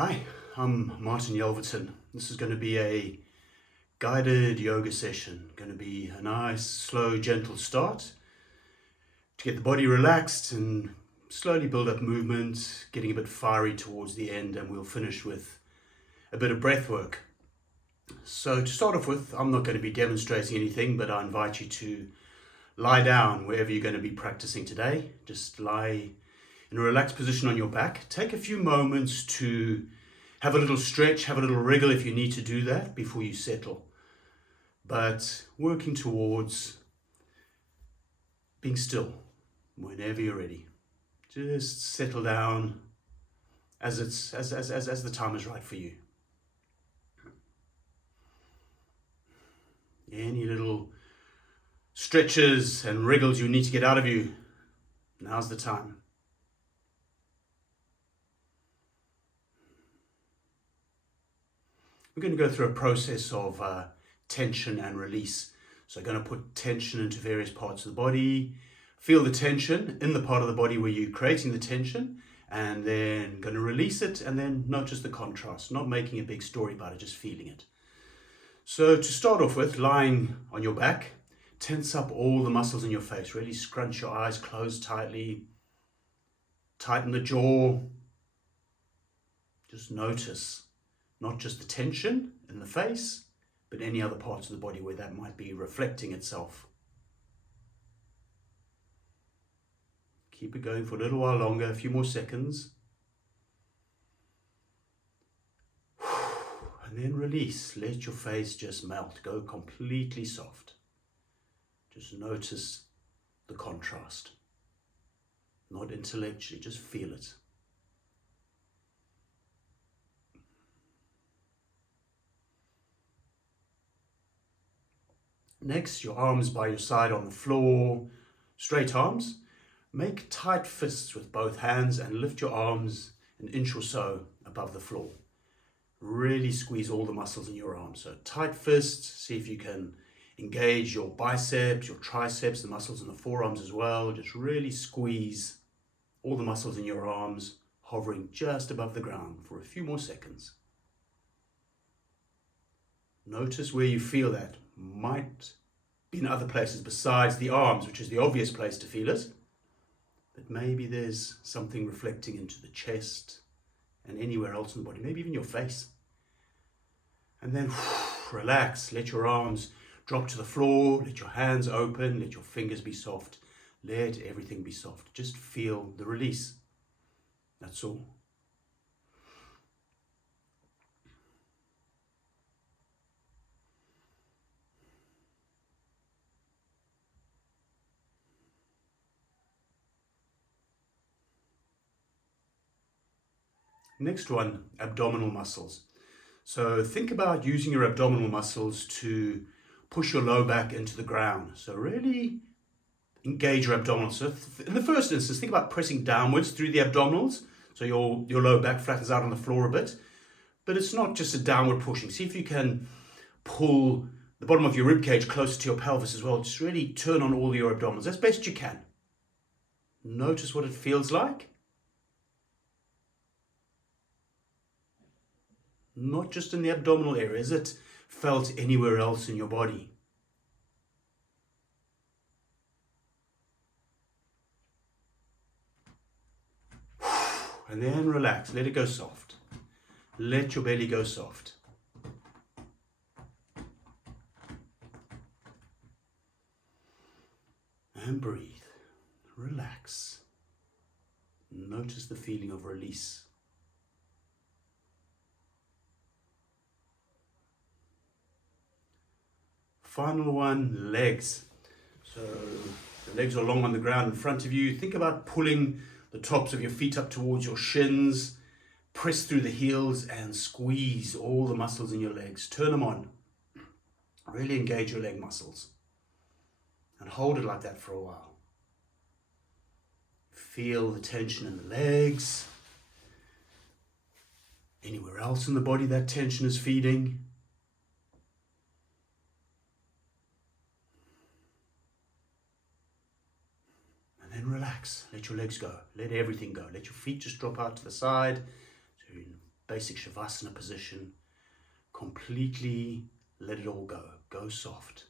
Hi, I'm Martin Yelverton. This is going to be a guided yoga session. Going to be a nice, slow, gentle start to get the body relaxed and slowly build up movement, getting a bit fiery towards the end, and we'll finish with a bit of breath work. So to start off with, I'm not going to be demonstrating anything, but I invite you to lie down wherever you're going to be practicing today. Just lie in a relaxed position on your back. Take a few moments to have a little stretch, have a little wriggle if you need to do that before you settle. But working towards being still whenever you're ready. Just settle down as the time is right for you. Any little stretches and wriggles you need to get out of you, now's the time. We're going to go through a process of tension and release. So going to put tension into various parts of the body, feel the tension in the part of the body where you're creating the tension, and then going to release it, and then notice the contrast, not making a big story about it, just feeling it. So to start off with, lying on your back, tense up all the muscles in your face, really scrunch your eyes closed tightly, tighten the jaw, just notice not just the tension in the face, but any other parts of the body where that might be reflecting itself. Keep it going for a little while longer, a few more seconds. And then release, let your face just melt, go completely soft. Just notice the contrast, not intellectually, just feel it. Next, your arms by your side on the floor, straight arms. Make tight fists with both hands and lift your arms an inch or so above the floor. Really squeeze all the muscles in your arms. So tight fists, see if you can engage your biceps, your triceps, the muscles in the forearms as well. Just really squeeze all the muscles in your arms, hovering just above the ground for a few more seconds. Notice where you feel that. Might be in other places besides the arms, which is the obvious place to feel it. But maybe there's something reflecting into the chest and anywhere else in the body, maybe even your face. And then relax, let your arms drop to the floor, let your hands open, let your fingers be soft, let everything be soft. Just feel the release. That's all. Next one, abdominal muscles. So think about using your abdominal muscles to push your low back into the ground. So really engage your abdominals. So in the first instance, think about pressing downwards through the abdominals. So your low back flattens out on the floor a bit. But it's not just a downward pushing. See if you can pull the bottom of your rib cage closer to your pelvis as well. Just really turn on all your abdominals as best you can. Notice what it feels like. Not just in the abdominal area, is it felt anywhere else in your body? And then relax, let it go soft. Let your belly go soft. And breathe, relax. Notice the feeling of release. Final one, legs. So the legs are long on the ground in front of you. Think about pulling the tops of your feet up towards your shins. Press through the heels and squeeze all the muscles in your legs. Turn them on. Really engage your leg muscles. And hold it like that for a while. Feel the tension in the legs. Anywhere else in the body that tension is feeding. And then relax, let your legs go, let everything go. Let your feet just drop out to the side. So basic Shavasana position. Completely let it all go. Go soft.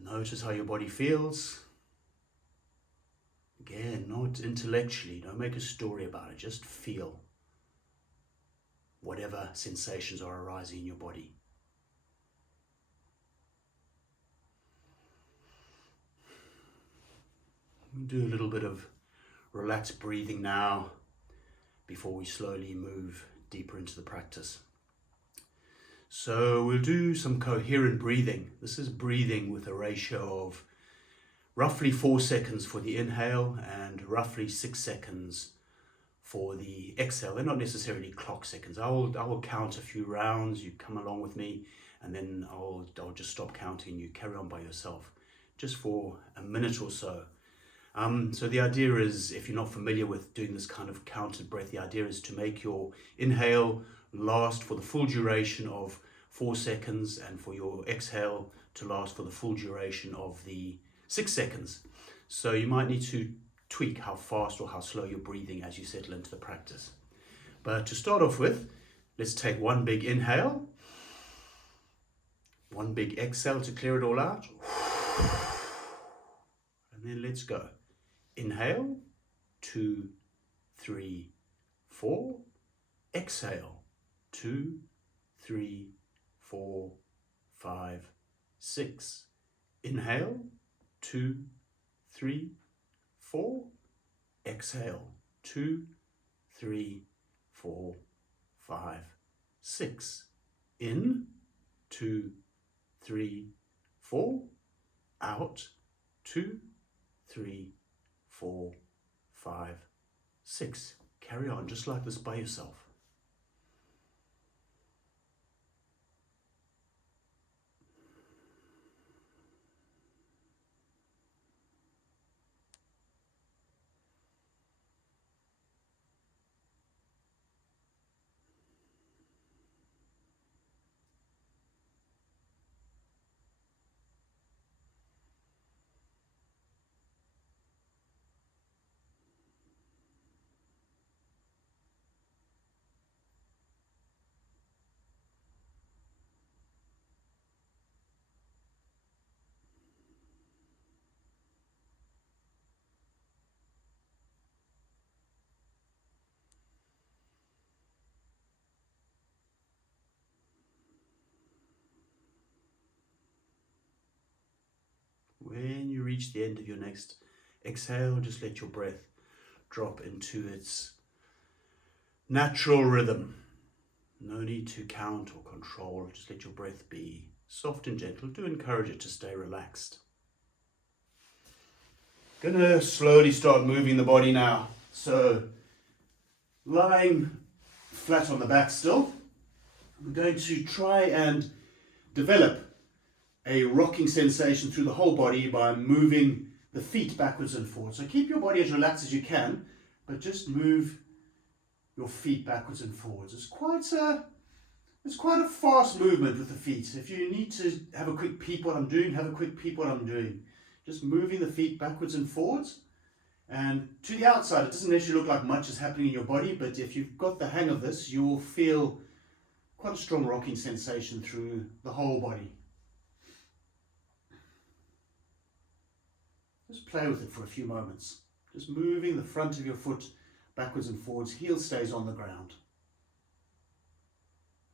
Notice how your body feels. Again, not intellectually. Don't make a story about it. Just feel whatever sensations are arising in your body. We'll do a little bit of relaxed breathing now before we slowly move deeper into the practice. So we'll do some coherent breathing. This is breathing with a ratio of roughly 4 seconds for the inhale and roughly 6 seconds for the exhale. They're not necessarily clock seconds. I will count a few rounds. You come along with me, and then I'll just stop counting. You carry on by yourself, just for a minute or so. So the idea is, if you're not familiar with doing this kind of counted breath, the idea is to make your inhale last for the full duration of 4 seconds, and for your exhale to last for the full duration of the 6 seconds. So you might need to tweak how fast or how slow you're breathing as you settle into the practice. But to start off with, let's take one big inhale, one big exhale to clear it all out, and then let's go. Inhale, 2, 3, 4. Exhale, 2, 3, 4, 5, 6. Inhale, 2, 3, 4. Exhale, 2, 3, 4, 5, 6. In, 2, 3, 4. Out, 2, 3, 4, 5, 6. Carry on just like this by yourself. When you reach the end of your next exhale, just let your breath drop into its natural rhythm. No need to count or control, just let your breath be soft and gentle. Do encourage it to stay relaxed. Gonna slowly start moving the body now. So lying flat on the back still, I'm going to try and develop a rocking sensation through the whole body by moving the feet backwards and forwards. So keep your body as relaxed as you can, but just move your feet backwards and forwards. It's quite a fast movement with the feet. If you need to have a quick peep what I'm doing, have a quick peep what I'm doing. Just moving the feet backwards and forwards. And to the outside, it doesn't actually look like much is happening in your body, but if you've got the hang of this, you will feel quite a strong rocking sensation through the whole body. Just play with it for a few moments. Just moving the front of your foot backwards and forwards. Heel stays on the ground.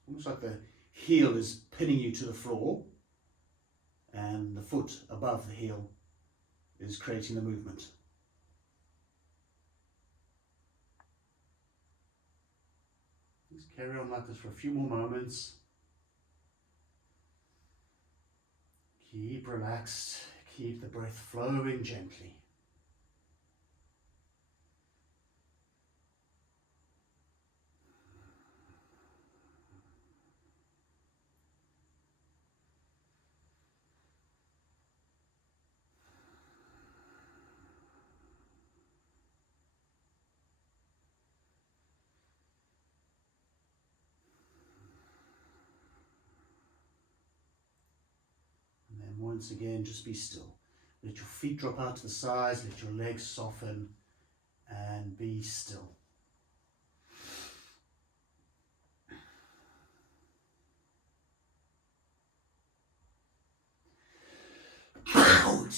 Almost like the heel is pinning you to the floor, and the foot above the heel is creating the movement. Just carry on like this for a few more moments. Keep relaxed. Keep the breath flowing gently. And then once again, just be still. Let your feet drop out to the sides, let your legs soften, and be still.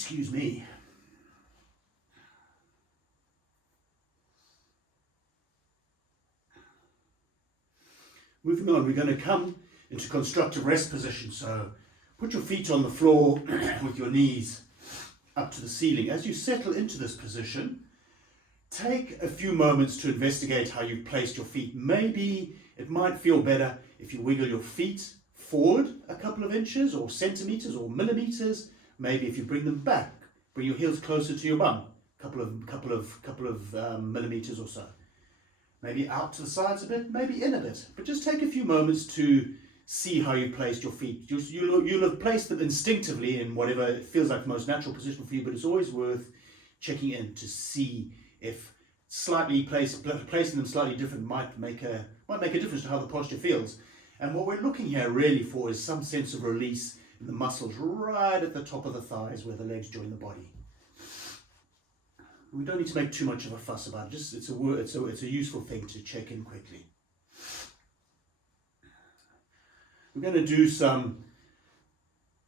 Excuse me. Moving on, we're going to come into constructive rest position. So put your feet on the floor with your knees up to the ceiling. As you settle into this position, take a few moments to investigate how you've placed your feet. Maybe it might feel better if you wiggle your feet forward a couple of inches or centimeters or millimeters. Maybe if you bring them back, bring your heels closer to your bum, couple of millimeters or so. Maybe out to the sides a bit, maybe in a bit. But just take a few moments to see how you placed your feet. You'll have placed them instinctively in whatever it feels like the most natural position for you, but it's always worth checking in to see if placing them slightly different might make a difference to how the posture feels. And what we're looking here really for is some sense of release in the muscles right at the top of the thighs where the legs join the body. We don't need to make too much of a fuss about it. Just it's a useful thing to check in quickly. We're going to do some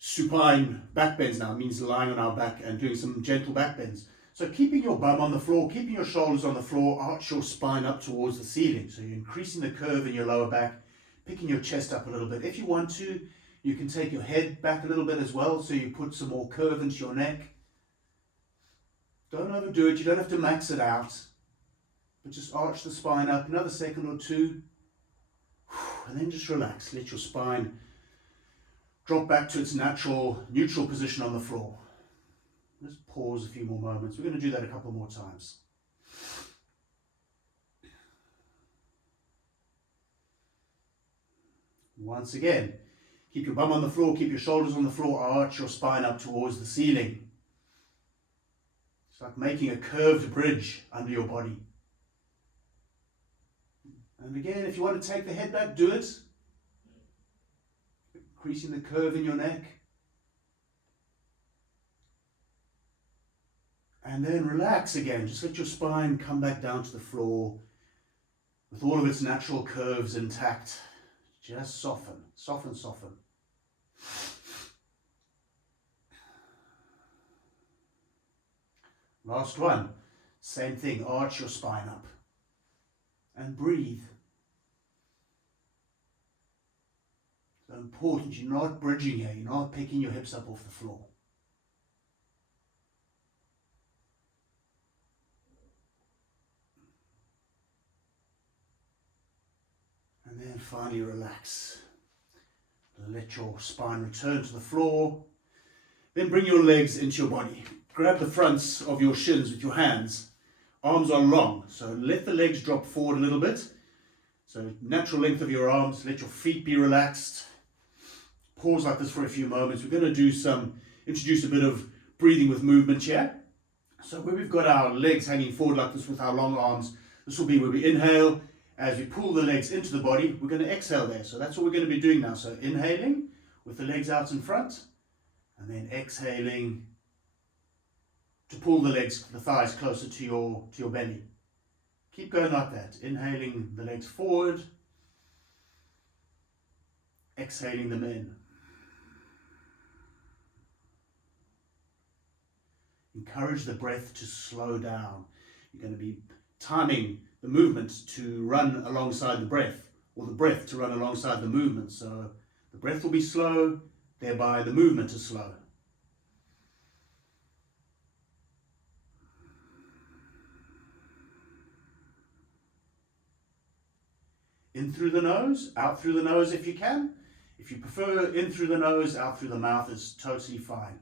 supine back bends now. It means lying on our back and doing some gentle back bends. So keeping your bum on the floor, keeping your shoulders on the floor, arch your spine up towards the ceiling. So you're increasing the curve in your lower back, picking your chest up a little bit. If you want to, you can take your head back a little bit as well, so you put some more curve into your neck. Don't overdo it, you don't have to max it out, but just arch the spine up another second or two, and then just relax. Let your spine drop back to its natural neutral position on the floor. Just pause a few more moments. We're going to do that a couple more times. Once again, keep your bum on the floor, keep your shoulders on the floor, arch your spine up towards the ceiling. It's like making a curved bridge under your body. And again, if you want to take the head back, do it. Increasing the curve in your neck. And then relax again. Just let your spine come back down to the floor with all of its natural curves intact. Just soften, soften, soften. Last one. Same thing. Arch your spine up. And breathe. So important. You're not bridging here. You're not picking your hips up off the floor. And then finally relax. Let your spine return to the floor. Then bring your legs into your body. Grab the fronts of your shins with your hands. Arms are long, so let the legs drop forward a little bit. So natural length of your arms. Let your feet be relaxed. Pause like this for a few moments. We're going to introduce a bit of breathing with movement here. So where we've got our legs hanging forward like this with our long arms, this will be where we inhale. As we pull the legs into the body, we're going to exhale there. So that's what we're going to be doing now. So inhaling with the legs out in front, and then exhaling to pull the thighs closer to your belly. Keep going like that. Inhaling the legs forward, exhaling them in. Encourage the breath to slow down. You're going to be timing the movement to run alongside the breath, or the breath to run alongside the movement. So the breath will be slow, thereby the movement is slow. In through the nose, out through the nose if you can. If you prefer in through the nose, out through the mouth is totally fine.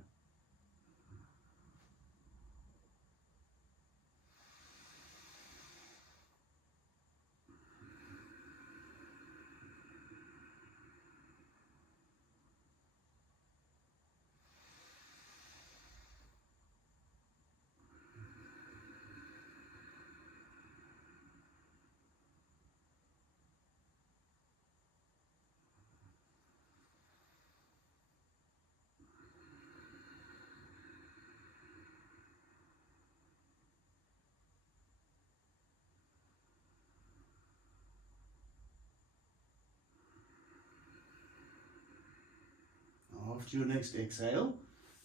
After your next exhale,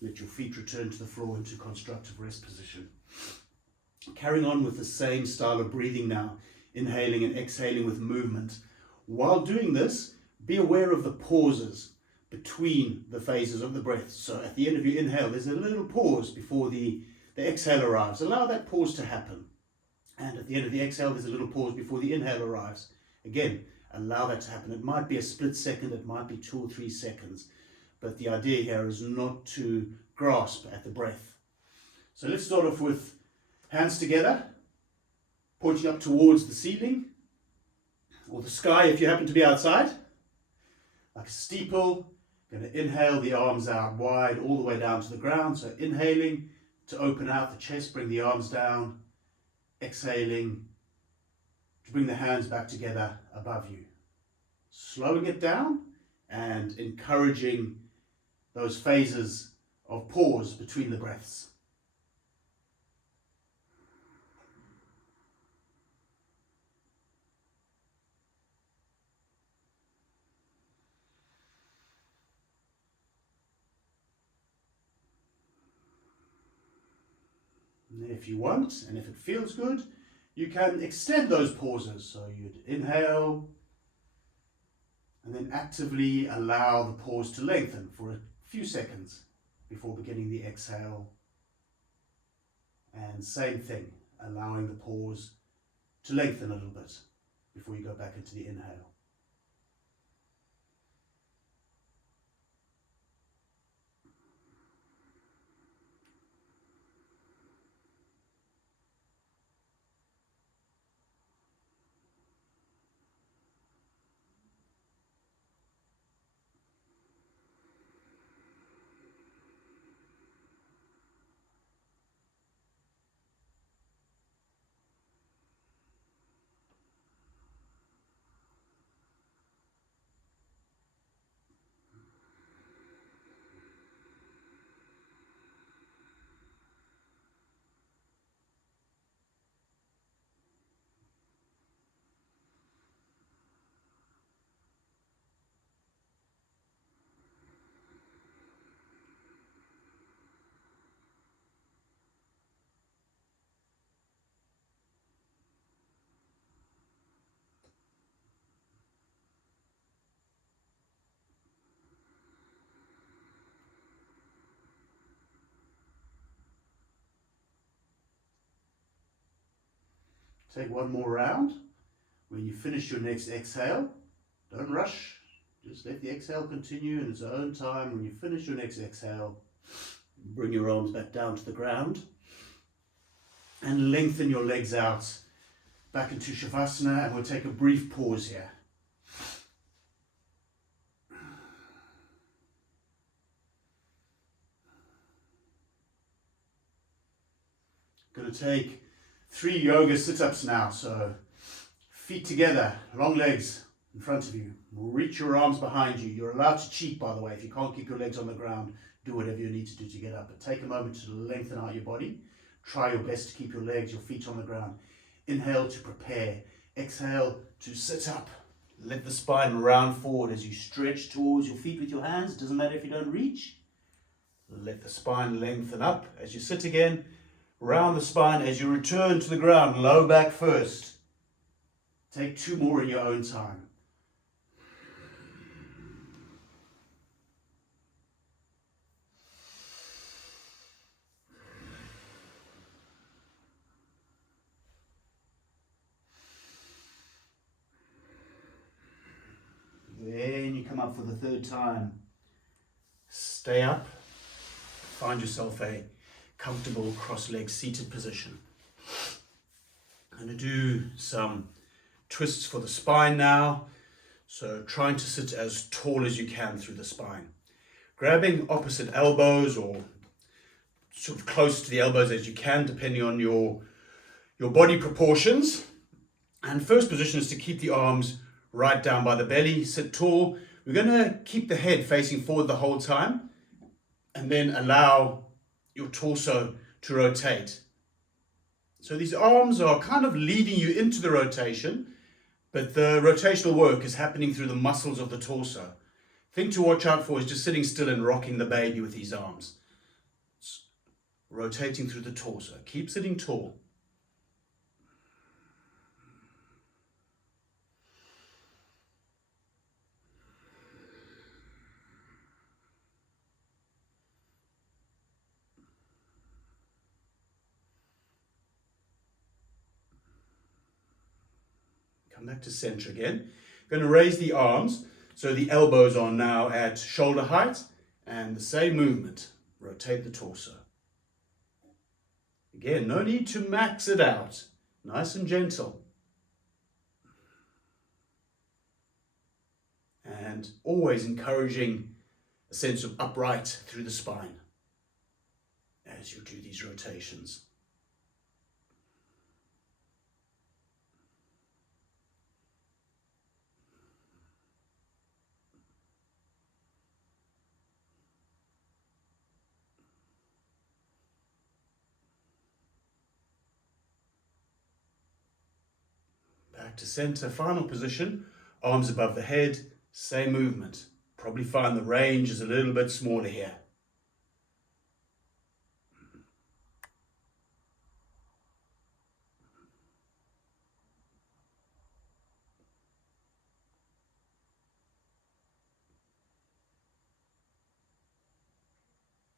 Let your feet return to the floor into constructive rest position. Carrying on with the same style of breathing now, inhaling and exhaling with movement. While doing this, be aware of the pauses between the phases of the breath. So at the end of your inhale, there's a little pause before the exhale arrives. Allow that pause to happen. And at the end of the exhale, there's a little pause before the inhale arrives. Again, allow that to happen. It might be a split second, it might be 2 or 3 seconds. But the idea here is not to grasp at the breath. So let's start off with hands together, pointing up towards the ceiling or the sky if you happen to be outside. Like a steeple, going to inhale the arms out wide all the way down to the ground. So inhaling to open out the chest, bring the arms down. Exhaling to bring the hands back together above you. Slowing it down and encouraging those phases of pause between the breaths. And if you want, and if it feels good, you can extend those pauses. So you'd inhale, and then actively allow the pause to lengthen for a few seconds before beginning the exhale. And same thing, allowing the pause to lengthen a little bit before you go back into the inhale. Take one more round. When you finish your next exhale, don't rush. Just let the exhale continue in its own time. When you finish your next exhale, bring your arms back down to the ground and lengthen your legs out back into Shavasana, and we'll take a brief pause here. Going to take 3 yoga sit-ups now. So feet together, long legs in front of you. Reach your arms behind you. You're allowed to cheat, by the way. If you can't keep your legs on the ground, do whatever you need to do to get up. But take a moment to lengthen out your body. Try your best to keep your legs, your feet on the ground. Inhale to prepare. Exhale to sit up. Let the spine round forward as you stretch towards your feet with your hands. It doesn't matter if you don't reach. Let the spine lengthen up as you sit again. Round the spine as you return to the ground. Low back first. Take 2 more in your own time. Then you come up for the 3rd time. Stay up. Find yourself a comfortable cross-legged seated position. I'm going to do some twists for the spine now. So trying to sit as tall as you can through the spine. Grabbing opposite elbows or sort of close to the elbows as you can, depending on your body proportions. And first position is to keep the arms right down by the belly, sit tall. We're going to keep the head facing forward the whole time and then allow your torso to rotate. So these arms are kind of leading you into the rotation, but the rotational work is happening through the muscles of the torso. Thing to watch out for is just sitting still and rocking the baby with these arms. rotating through the torso. Keep sitting tall. Come back to center again. Going to raise the arms so the elbows are now at shoulder height, and the same movement. Rotate the torso. Again, no need to max it out. Nice and gentle. And always encouraging a sense of upright through the spine as you do these rotations. Back to center, final position, arms above the head, same movement. Probably find the range is a little bit smaller here.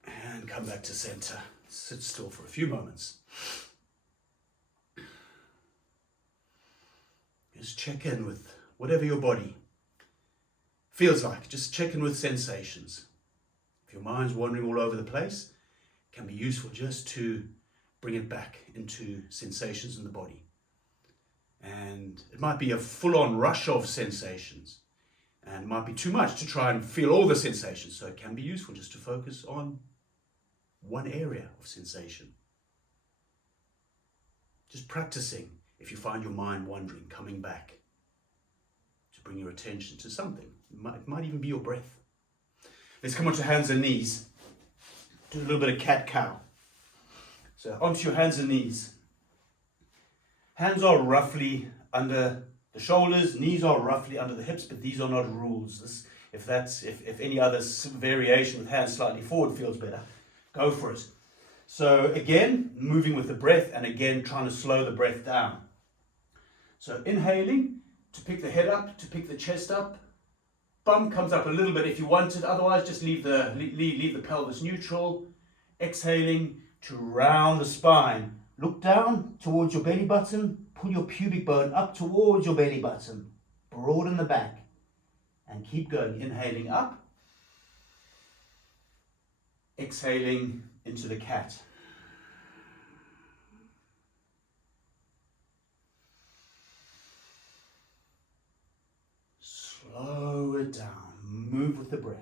And come back to center. Sit still for a few moments. Just check in with whatever your body feels like. Just check in with sensations. If your mind's wandering all over the place, it can be useful just to bring it back into sensations in the body. And it might be a full-on rush of sensations, and it might be too much to try and feel all the sensations. So it can be useful just to focus on one area of sensation. Just practicing. If you find your mind wandering, coming back to bring your attention to something. It might even be your breath. Let's come onto hands and knees. Do a little bit of cat-cow. So onto your hands and knees. Hands are roughly under the shoulders, knees are roughly under the hips, but these are not rules. If any other variation with hands slightly forward feels better, go for it. So again, moving with the breath, and again trying to slow the breath down. So inhaling to pick the head up, to pick the chest up. Bum comes up a little bit if you want it, otherwise just leave the pelvis neutral. Exhaling to round the spine. Look down towards your belly button, pull your pubic bone up towards your belly button. Broaden the back and keep going. Inhaling up. Exhaling into the cat. Slow it down. Move with the breath.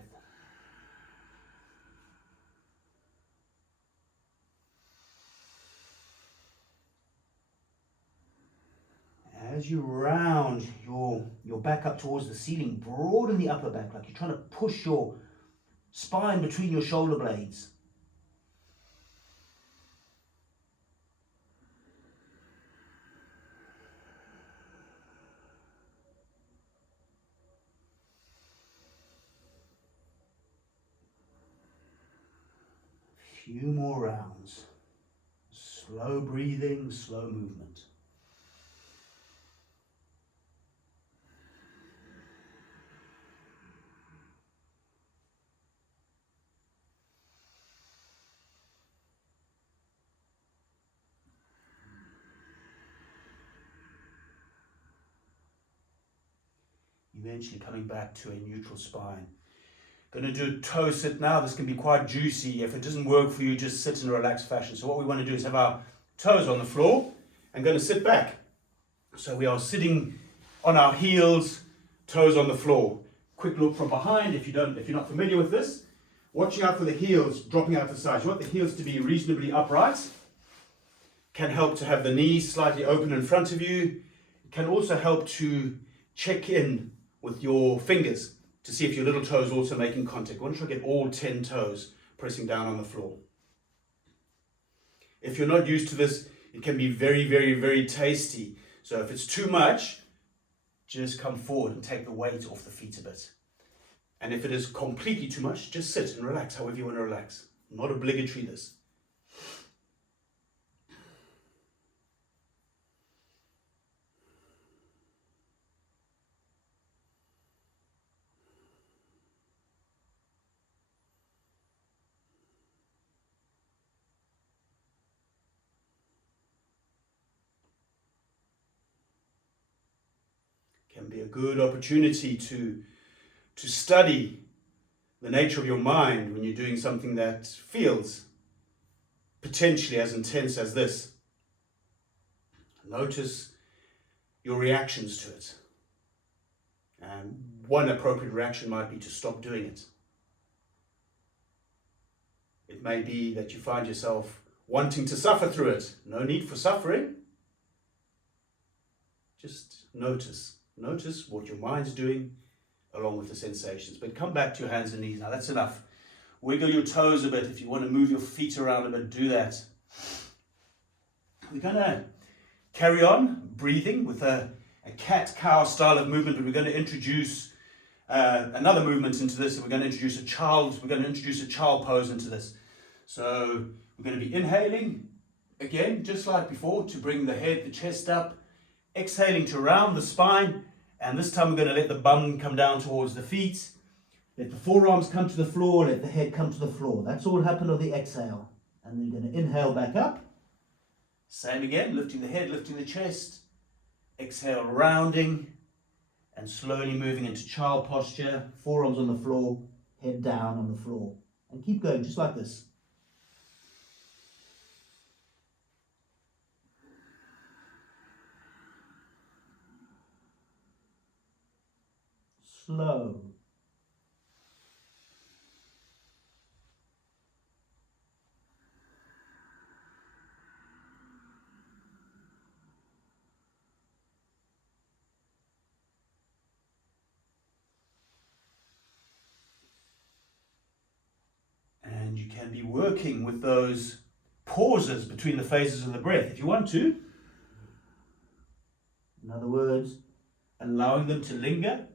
As you round your back up towards the ceiling, broaden the upper back like you're trying to push your spine between your shoulder blades. Few more rounds. Slow breathing, slow movement. Eventually coming back to a neutral spine. Going to do a toe sit now. This can be quite juicy. If it doesn't work for you, just sit in a relaxed fashion. So what we want to do is have our toes on the floor and going to sit back. So we are sitting on our heels, toes on the floor. Quick look from behind if you're not familiar with this. Watching out for the heels dropping out the sides. You want the heels to be reasonably upright. Can help to have the knees slightly open in front of you. It can also help to check in with your fingers to see if your little toes are also making contact. I want to try to get all 10 toes pressing down on the floor. If you're not used to this, it can be very, very, very tasty. So if it's too much, just come forward and take the weight off the feet a bit. And if it is completely too much, just sit and relax however you want to relax. Not obligatory this. be a good opportunity to study the nature of your mind when you're doing something that feels potentially as intense as this. Notice your reactions to it. And one appropriate reaction might be to stop doing it. It may be that you find yourself wanting to suffer through it. No need for suffering. Just notice. Notice what your mind's doing along with the sensations. But come back to your hands and knees. Now that's enough. Wiggle your toes a bit. If you want to move your feet around a bit, do that. We're going to carry on breathing with a cat-cow style of movement, but we're going to introduce another movement into this. We're going to introduce a child pose into this. So we're going to be inhaling again, just like before, to bring the head, the chest up, exhaling to round the spine, and this time we're going to let the bum come down towards the feet, let the forearms come to the floor, let the head come to the floor. That's all happened on the exhale. And then you're going to inhale back up. Same again, lifting the head, lifting the chest. Exhale, rounding, and slowly moving into child posture. Forearms on the floor, head down on the floor. And keep going, just like this. Slow. And you can be working with those pauses between the phases of the breath if you want to. In other words, allowing them to linger.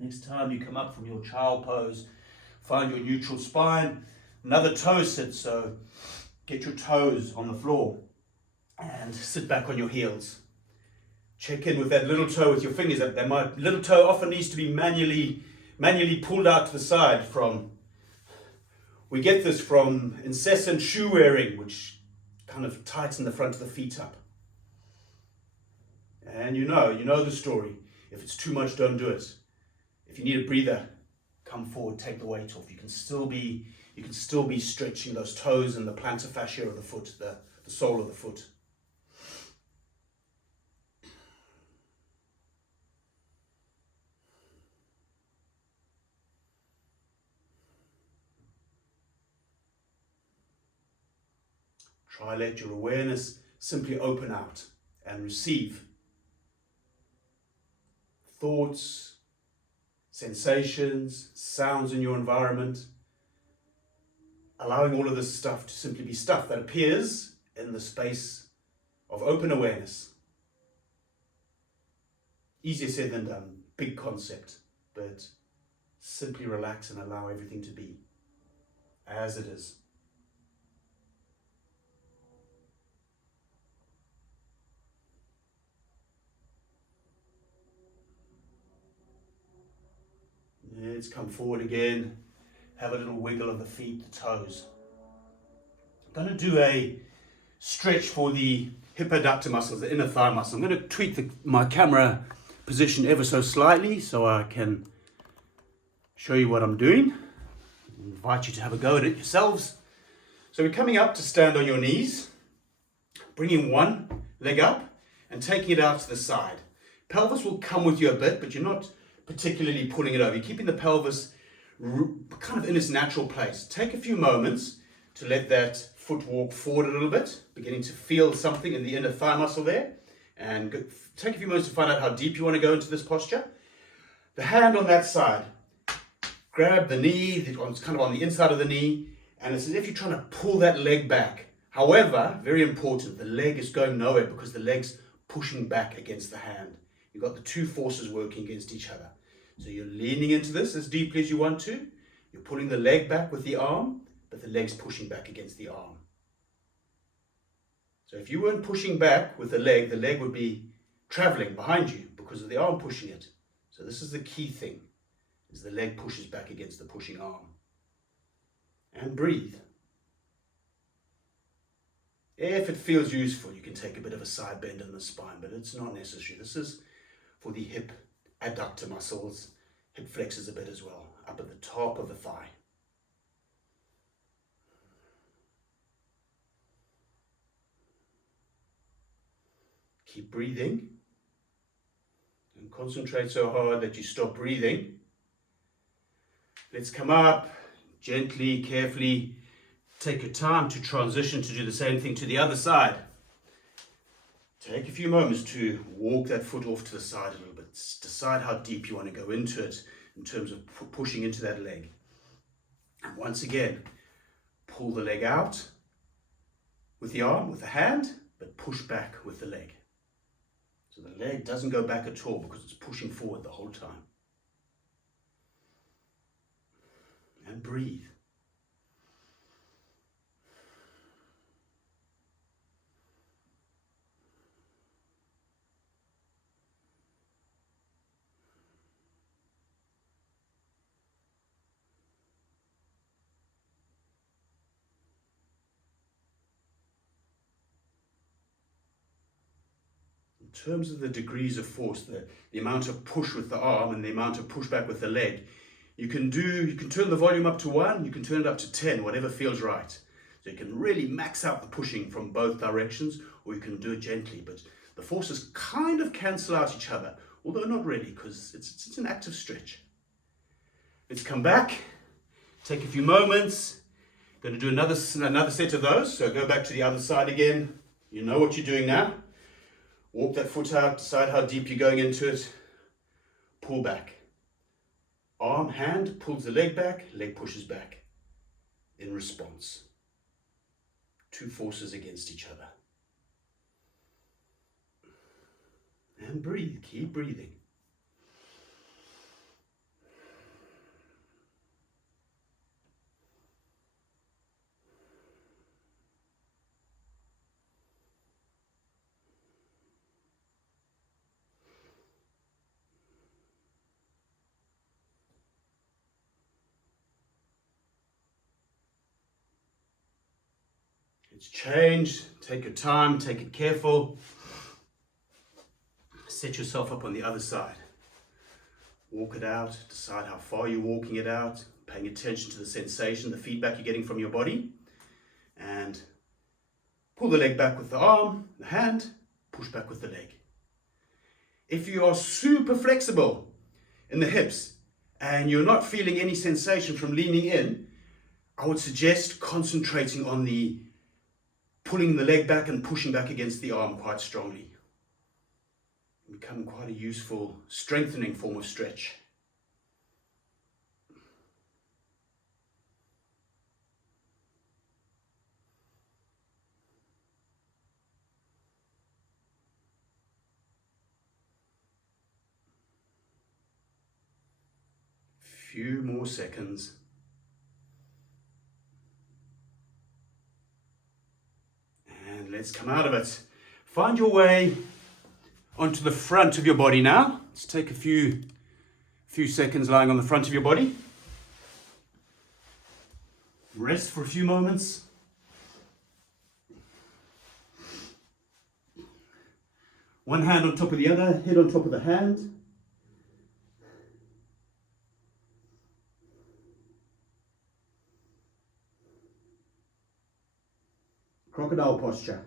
Next time you come up from your child pose, find your neutral spine, another toe sit, so get your toes on the floor and sit back on your heels. Check in with that little toe with your fingers. That little toe often needs to be manually pulled out to the side from. We get this from incessant shoe wearing, which kind of tighten the front of the feet up. And you know the story. If it's too much, don't do it. If you need a breather, come forward, take the weight off. You can still be stretching those toes and the plantar fascia of the foot, the sole of the foot. Try let your awareness simply open out and receive thoughts, sensations, sounds in your environment, allowing all of this stuff to simply be stuff that appears in the space of open awareness. Easier said than done, big concept, but simply relax and allow everything to be as it is. Let's come forward again. Have a little wiggle of the feet, the toes. I'm going to do a stretch for the hip adductor muscles, the inner thigh muscle. I'm going to tweak my camera position ever so slightly so I can show you what I'm doing. I invite you to have a go at it yourselves. So we're coming up to stand on your knees, bringing one leg up and taking it out to the side. Pelvis will come with you a bit, but you're not particularly pulling it over. You're keeping the pelvis kind of in its natural place. Take a few moments to let that foot walk forward a little bit, beginning to feel something in the inner thigh muscle there. And take a few moments to find out how deep you want to go into this posture. The hand on that side, grab the knee, it's kind of on the inside of the knee, and it's as if you're trying to pull that leg back. However, very important, the leg is going nowhere because the leg's pushing back against the hand. You've got the two forces working against each other. So you're leaning into this as deeply as you want to. You're pulling the leg back with the arm, but the leg's pushing back against the arm. So if you weren't pushing back with the leg would be traveling behind you because of the arm pushing it. So this is the key thing, is the leg pushes back against the pushing arm. And breathe. If it feels useful, you can take a bit of a side bend in the spine, but it's not necessary. This is for the hip adductor muscles, hip flexors a bit as well, up at the top of the thigh. Keep breathing and concentrate so hard that you stop breathing. Let's come up gently, carefully. Take your time to transition to do the same thing to the other side. Take a few moments to walk that foot off to the side a little bit. Decide how deep you want to go into it in terms of pushing into that leg. And once again, pull the leg out with the arm, with the hand, but push back with the leg. So the leg doesn't go back at all because it's pushing forward the whole time. And breathe. In terms of the degrees of force, the amount of push with the arm and the amount of push back with the leg, you can turn the volume up to 1, you can turn it up to 10, whatever feels right. So you can really max out the pushing from both directions, or you can do it gently, but the forces kind of cancel out each other, although not really, because it's an active stretch. Let's come back, take a few moments. Going to do another set of those, so go back to the other side again. You know what you're doing now. Walk that foot out, decide how deep you're going into it. Pull back. Arm, hand pulls the leg back, leg pushes back in response. Two forces against each other. And breathe, keep breathing. It's change, take your time, take it careful. Set yourself up on the other side. Walk it out, decide how far you're walking it out, paying attention to the sensation, the feedback you're getting from your body. And pull the leg back with the arm, the hand, push back with the leg. If you are super flexible in the hips and you're not feeling any sensation from leaning in, I would suggest concentrating on the pulling the leg back and pushing back against the arm quite strongly. Become quite a useful strengthening form of stretch. Few more seconds. And let's come out of it. Find your way onto the front of your body now. Let's take a few seconds lying on the front of your body. Rest for a few moments. One hand on top of the other, head on top of the hand. Crocodile posture.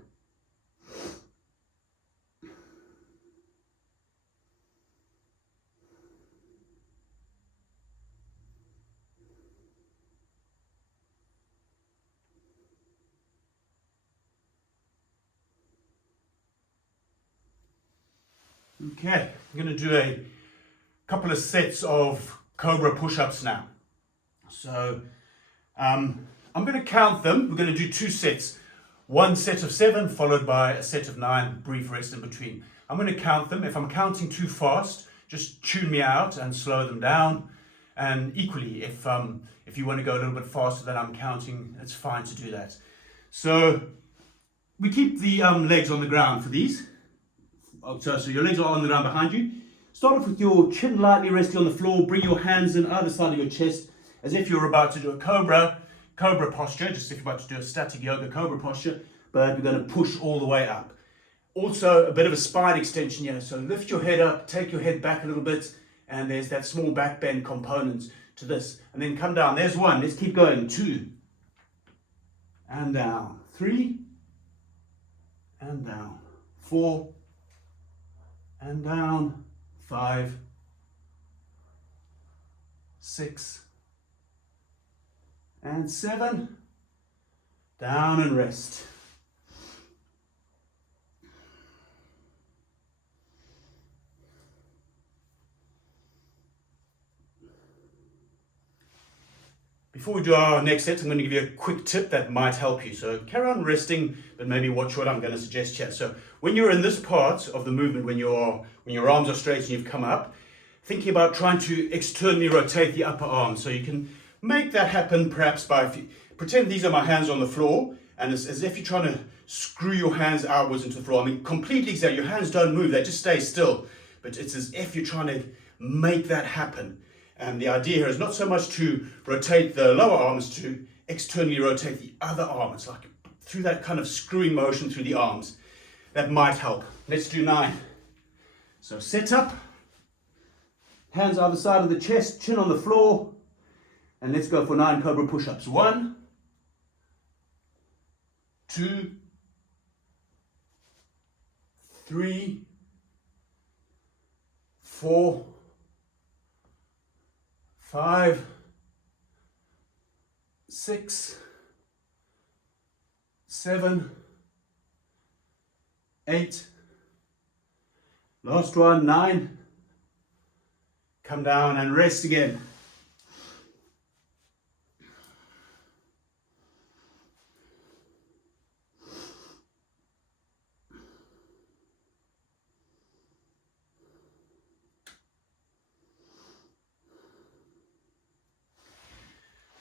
Okay, I'm going to do a couple of sets of Cobra push-ups now. So I'm going to count them. We're going to do 2 sets. 1 set of 7 followed by a set of 9, brief rest in between. I'm going to count them. If I'm counting too fast, just tune me out and slow them down. And equally, if you want to go a little bit faster than I'm counting, it's fine to do that. So we keep the legs on the ground for these. So your legs are on the ground behind you. Start off with your chin lightly resting on the floor. Bring your hands in either side of your chest as if you're about to do a cobra posture, just if you're about to do a static yoga cobra posture, but we're going to push all the way up. Also a bit of a spine extension here, so lift your head up, take your head back a little bit, and there's that small back bend component to this. And then come down. There's 1. Let's keep going. 2. And down. 3. And down. 4. And down. 5. 6. And 7. Down and rest. Before we do our next set, I'm going to give you a quick tip that might help you. So carry on resting, but maybe watch what I'm going to suggest here. So when you're in this part of the movement, when your arms are straight and you've come up, thinking about trying to externally rotate the upper arm. So you can make that happen perhaps by, pretend these are my hands on the floor, and it's as if you're trying to screw your hands outwards into the floor. I mean, completely exact. Your hands don't move, they just stay still. But it's as if you're trying to make that happen. And the idea here is not so much to rotate the lower arms, to externally rotate the other arm. It's like through that kind of screwing motion through the arms. That might help. Let's do 9. So sit up, hands either side of the chest, chin on the floor, and let's go for 9 Cobra Push-Ups. 1, 2, 3, 4, 5, 6, 7, 8, last one, 9, come down and rest again.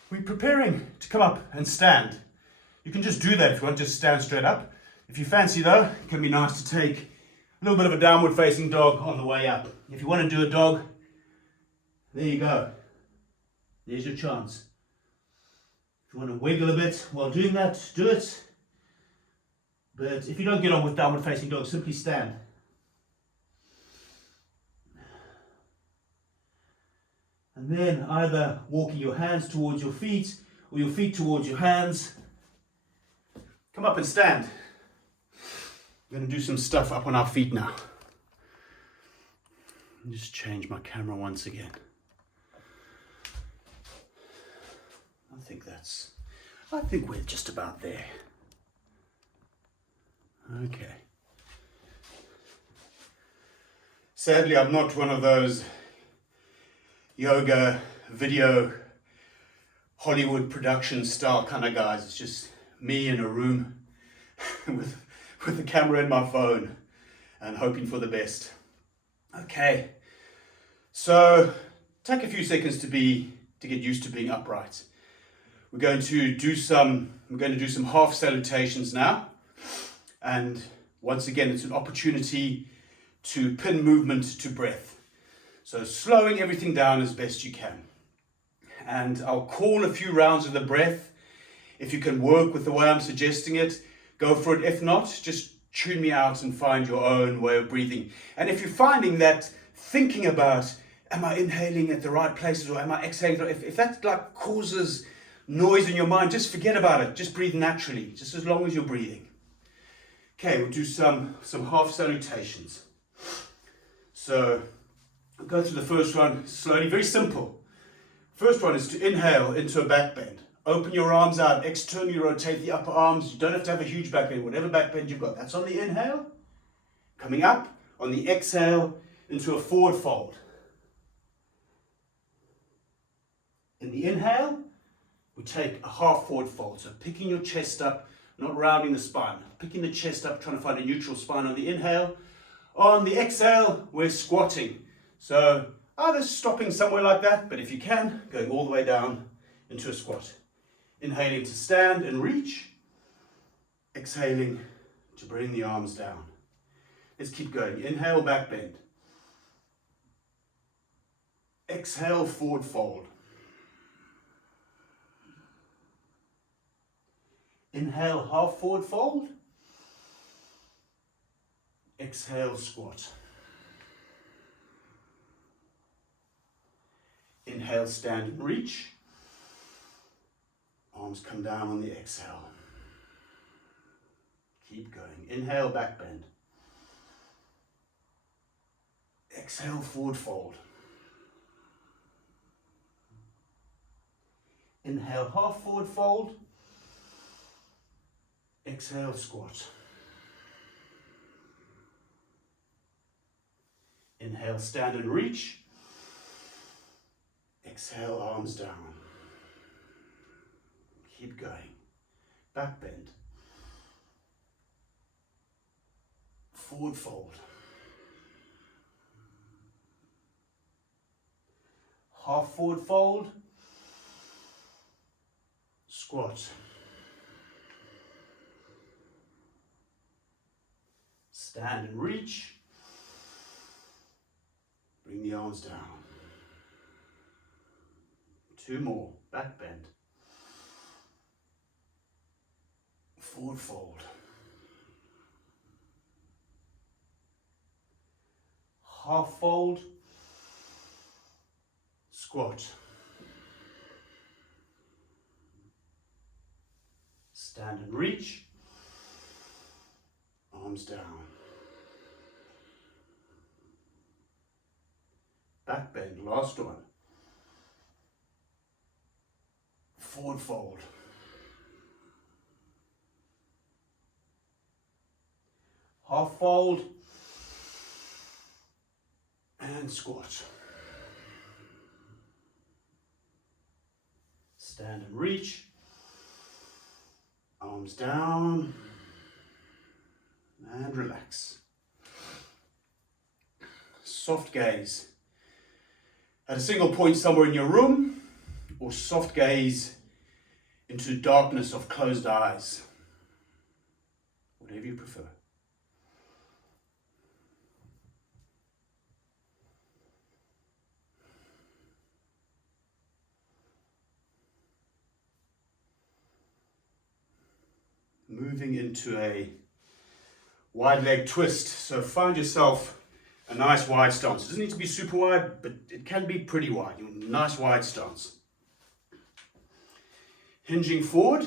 We're preparing to come up and stand. You can just do that if you want, just stand straight up. If you fancy though, it can be nice to take a little bit of a downward facing dog on the way up. If you want to do a dog, there you go. There's your chance. If you want to wiggle a bit while doing that, do it. But if you don't get on with downward facing dog, simply stand. And then either walking your hands towards your feet or your feet towards your hands. Come up and stand. We're going to do some stuff up on our feet now. Just change my camera once again. I think we're just about there. Okay. Sadly, I'm not one of those yoga video Hollywood production style kind of guys. It's just me in a room with the camera in my phone and hoping for the best. Okay, so take a few seconds to get used to being upright. We're going to do some half salutations now, and once again it's an opportunity to pin movement to breath. So slowing everything down as best you can. And I'll call a few rounds of the breath. If you can work with the way I'm suggesting it, go for it. If not, just tune me out and find your own way of breathing. And if you're finding that thinking about, am I inhaling at the right places or am I exhaling? If that like causes noise in your mind, just forget about it. Just breathe naturally, just as long as you're breathing. Okay, we'll do some half salutations. So I'll go through the first one slowly, very simple. First one is to inhale into a back bend. Open your arms out, externally rotate the upper arms. You don't have to have a huge back bend, whatever back bend you've got. That's on the inhale. Coming up on the exhale into a forward fold. In the inhale, we take a half forward fold. So picking your chest up, not rounding the spine. Picking the chest up, trying to find a neutral spine on the inhale. On the exhale, we're squatting. So either stopping somewhere like that, but if you can, going all the way down into a squat. Inhaling to stand and reach. Exhaling to bring the arms down. Let's keep going. Inhale, back bend. Exhale, forward fold. Inhale, half forward fold. Exhale, squat. Inhale, stand and reach. Arms come down on the exhale. Keep going. Inhale, back bend. Exhale, forward fold. Inhale, half forward fold. Exhale, squat. Inhale, stand and reach. Exhale, arms down. Keep going. Back bend. Forward fold. Half forward fold. Squat. Stand and reach. Bring the arms down. 2 more. Back bend. Forward fold. Half fold. Squat. Stand and reach. Arms down. Back bend, last one. Forward fold. Half fold. And squat. Stand and reach. Arms down. And relax. Soft gaze at a single point somewhere in your room, or soft gaze into darkness of closed eyes. Whatever you prefer. Moving into a wide leg twist. So find yourself a nice wide stance. It doesn't need to be super wide, but it can be pretty wide. Nice wide stance. Hinging forward,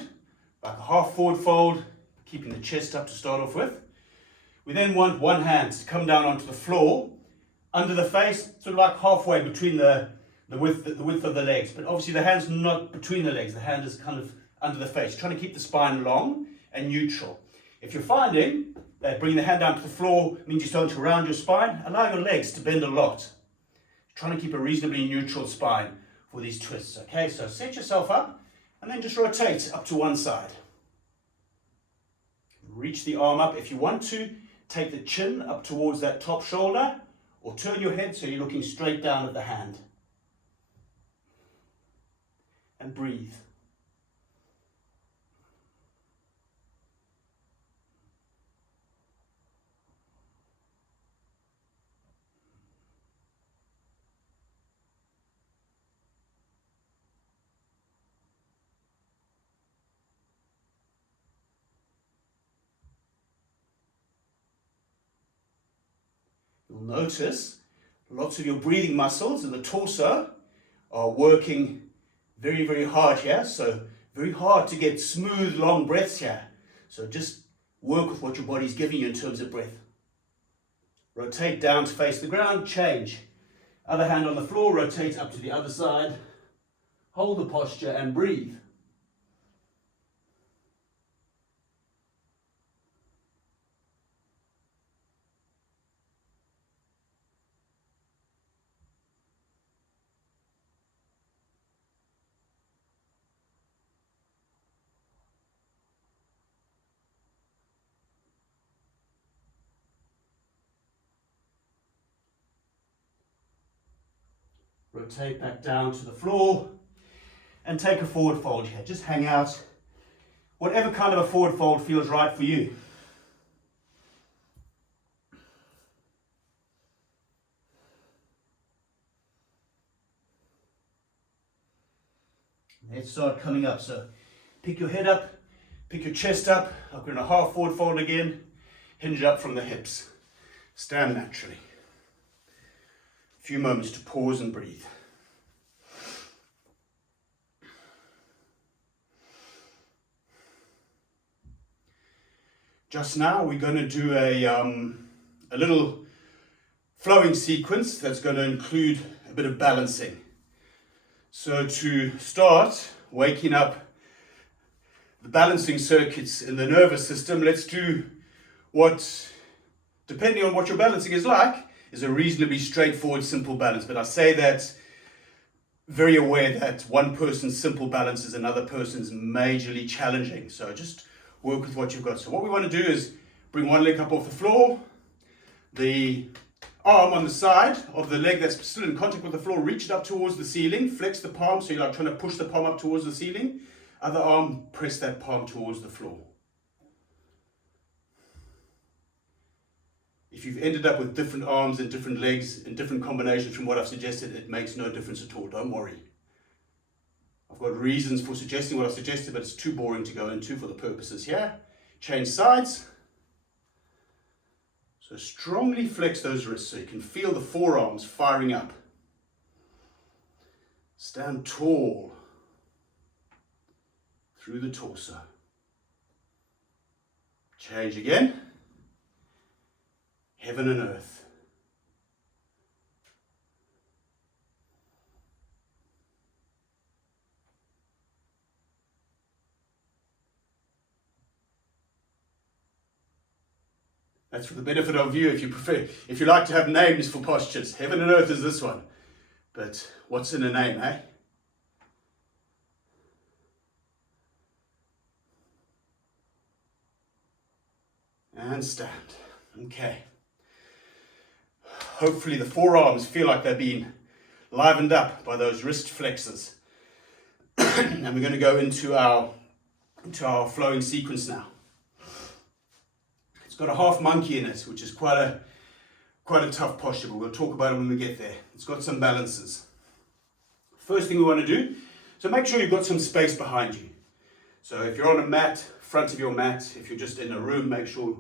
like a half forward fold, keeping the chest up to start off with. We then want one hand to come down onto the floor, under the face, sort of like halfway between the width of the legs. But obviously the hand's not between the legs, the hand is kind of under the face, trying to keep the spine long and neutral. If you're finding that bringing the hand down to the floor means you're starting to round your spine, allow your legs to bend a lot. Trying to keep a reasonably neutral spine for these twists. Okay, so set yourself up and then just rotate up to one side. Reach the arm up. If you want to, take the chin up towards that top shoulder, or turn your head so you're looking straight down at the hand. And breathe. You'll notice lots of your breathing muscles in the torso are working very, very hard here. So very hard to get smooth, long breaths here. So just work with what your body's giving you in terms of breath. Rotate down to face the ground, change. Other hand on the floor, rotate up to the other side. Hold the posture and breathe. Rotate back down to the floor and take a forward fold here. Just hang out. Whatever kind of a forward fold feels right for you. Let's start coming up. So pick your head up, pick your chest up. I'll go in a half forward fold again. Hinge up from the hips. Stand naturally. A few moments to pause and breathe. Just now we're going to do a little flowing sequence that's going to include a bit of balancing. So to start waking up the balancing circuits in the nervous system, let's do what, depending on what your balancing is like, is a reasonably straightforward, simple balance. But I say that very aware that one person's simple balance is another person's majorly challenging. So just work with what you've got. So what we want to do is bring one leg up off the floor, the arm on the side of the leg that's still in contact with the floor, reach it up towards the ceiling, flex the palm, so you're like trying to push the palm up towards the ceiling. Other arm, press that palm towards the floor. If you've ended up with different arms and different legs and different combinations from what I've suggested, it makes no difference at all, don't worry. I've got reasons for suggesting what I've suggested, but it's too boring to go into for the purposes here. Change sides. So strongly flex those wrists so you can feel the forearms firing up. Stand tall through the torso. Change again. Heaven and earth. That's for the benefit of you if you prefer. If you like to have names for postures, heaven and earth is this one. But what's in a name, eh? And stand. Okay. Hopefully the forearms feel like they're being livened up by those wrist flexors. And we're going to go into our flowing sequence now. It's got a half monkey in it, which is quite a tough posture, but we'll talk about it when we get there. It's got some balances. First thing we want to do, so make sure you've got some space behind you. So if you're on a mat, front of your mat, if you're just in a room, make sure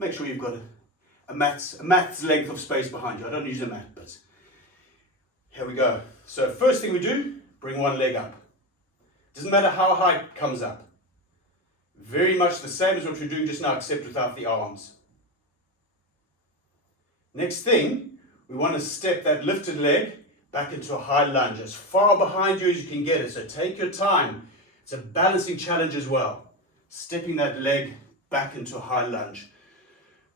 you've got a mat's length of space behind you. I don't use a mat, but here we go. So first thing we do, bring one leg up. Doesn't matter how high it comes up. Very much the same as what we're doing just now, except without the arms. Next thing, we want to step that lifted leg back into a high lunge, as far behind you as you can get it. So take your time. It's a balancing challenge as well. Stepping that leg back into a high lunge.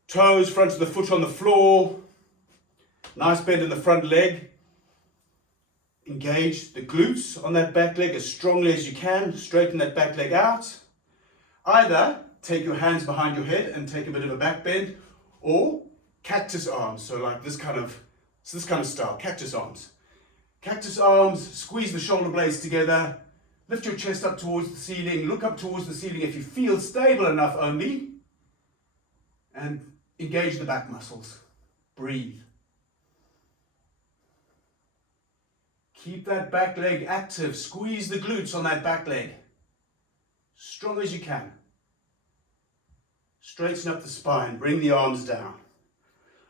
Toes, front of the foot on the floor. Nice bend in the front leg. Engage the glutes on that back leg as strongly as you can. Straighten that back leg out. Either take your hands behind your head and take a bit of a back bend, or cactus arms. So like this kind of style, cactus arms. Cactus arms, squeeze the shoulder blades together. Lift your chest up towards the ceiling. Look up towards the ceiling if you feel stable enough only. And engage the back muscles. Breathe. Keep that back leg active. Squeeze the glutes on that back leg. Strong as you can. Straighten up the spine. Bring the arms down.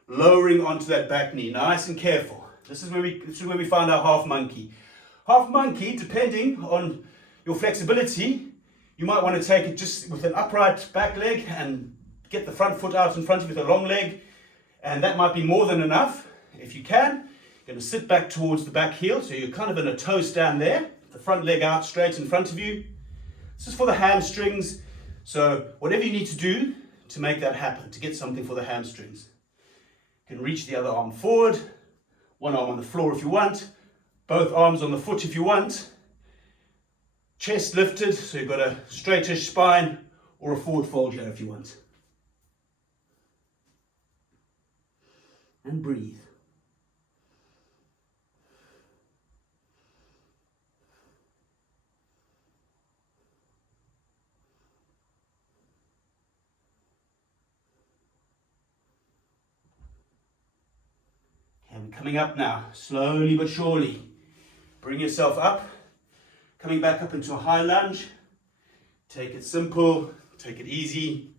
Lowering onto that back knee. Nice and careful. This is where we find our half monkey. Half monkey, depending on your flexibility, you might want to take it just with an upright back leg and get the front foot out in front of you with a long leg. And that might be more than enough. If you can, you're going to sit back towards the back heel. So you're kind of in a toe stand there. The front leg out straight in front of you. This is for the hamstrings. So whatever you need to do to make that happen, to get something for the hamstrings. You can reach the other arm forward. One arm on the floor if you want. Both arms on the foot if you want. Chest lifted, so you've got a straightish spine, or a forward fold here if you want. And breathe. And we're coming up now, slowly but surely. Bring yourself up, coming back up into a high lunge. Take it simple, take it easy.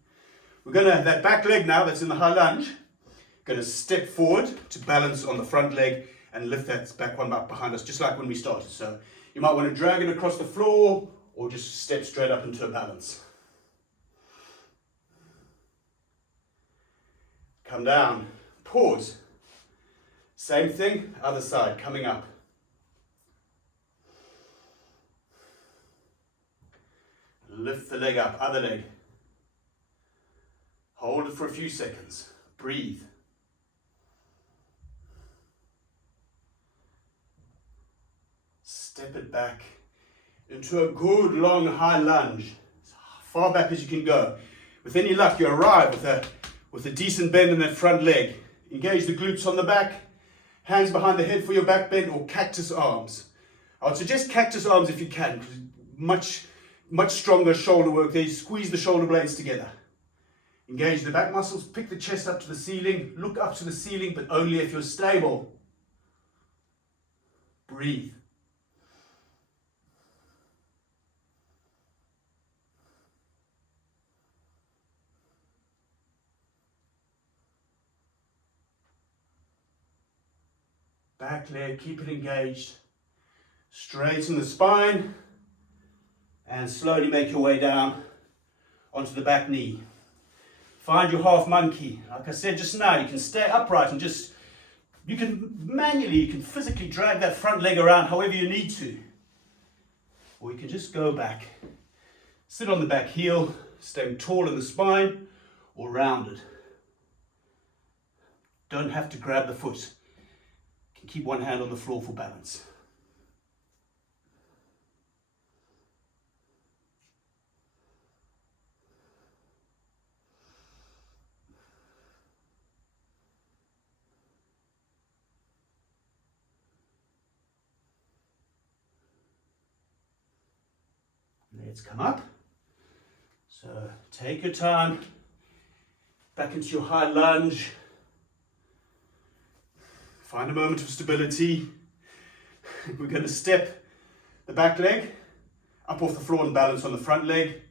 We're going to, that back leg now that's in the high lunge, going to step forward to balance on the front leg and lift that back one up behind us, just like when we started. So you might want to drag it across the floor or just step straight up into a balance. Come down, pause. Same thing, other side, coming up. Lift the leg up, other leg. Hold it for a few seconds. Breathe. Step it back into a good long high lunge, as far back as you can go. With any luck, you arrive with a decent bend in that front leg. Engage the glutes on the back, hands behind the head for your back bend, or cactus arms. I would suggest cactus arms if you can, because much stronger shoulder work there. You squeeze the shoulder blades together. Engage the back muscles, pick the chest up to the ceiling, look up to the ceiling, but only if you're stable. Breathe. Back leg, keep it engaged. Straighten the spine and slowly make your way down onto the back knee. Find your half monkey. Like I said just now, you can stay upright and you can physically drag that front leg around however you need to. Or you can just go back. Sit on the back heel, staying tall in the spine or rounded. Don't have to grab the foot. You can keep one hand on the floor for balance. Let's come up. So take your time, back into your high lunge. Find a moment of stability. We're going to step the back leg up off the floor and balance on the front leg,